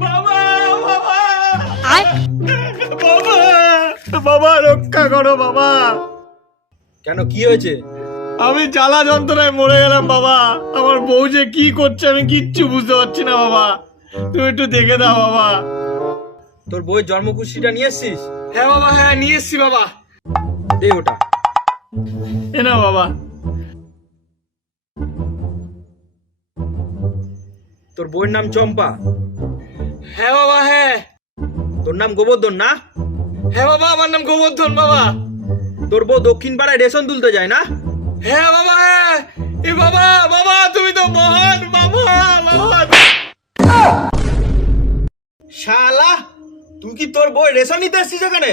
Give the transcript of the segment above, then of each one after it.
বাবা বাবা বাবা বাবা রক্ষা করো বাবা। কেন, কি হয়েছে? আমি জ্বালা যন্ত্রণায় মরে গেলাম বাবা। আমার বউ যে কি করছে আমি কিচ্ছু বুঝতে পারছি না বাবা, তুমি একটু দেখে দাও বাবা। তোর বইয়ের জন্মকুষ্ঠিটা নিয়ে এসছিস? হ্যাঁ বাবা, হ্যাঁ নিয়ে এসছি বাবা। দে ওটা। এ না বাবা। তোর বইয়ের নাম চম্পা? হ্যাঁ বাবা হ্যাঁ। তোর নাম গোবর্ধন না? হ্যাঁ বাবা, আমার নাম গোবর্ধন বাবা। তোর বউ দক্ষিণ পাড়ায় রেশন তুলতে যায় না? হ্যাঁ বাবা হ্যাঁ। এ বাবা বাবা, তুমি তো মহান বাবা, মহান। শালা, তুই কি তোর বই রেশন নিতে এসছিস এখানে?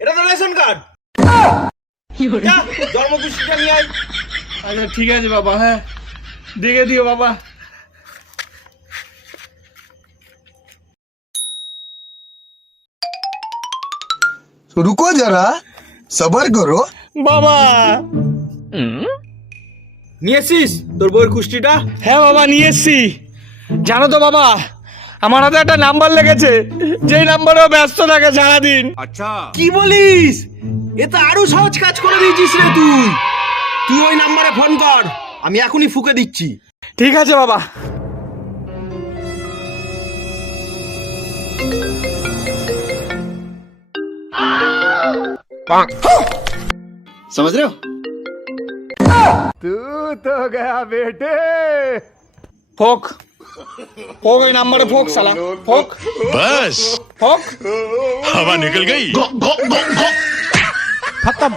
এটা তো রেশন কার্ড। যা, জন্মকুষ্ঠিটা নিয়ে আয়। আচ্ছা ঠিক আছে বাবা, হ্যাঁ দেখে দিও বাবা। रुको जरा सबर करो। বাবা নিয়ে এসছিস তোর বইয়ের কুষ্ঠিটা? হ্যাঁ বাবা নিয়ে এসছি। জানো তো বাবা, আমার হাতে একটা নাম্বার লেগেছে, যেই নাম্বারেও ব্যস্ত থাকে সারাদিন। কি বলিস? এ তো আরো সহজ কাজ করে দিয়েছিস রে তুই। তুই ওই নাম্বারে ফোন কর, আমি এখনই ফুকে দিচ্ছি। ঠিক আছে বাবা। समझ रहे हो? तू तो गया बेटे। ফোক ফোক, ওই নাম্বারে ফোক শালা, ফোক बस ফোক। हवा निकल गई। খতম।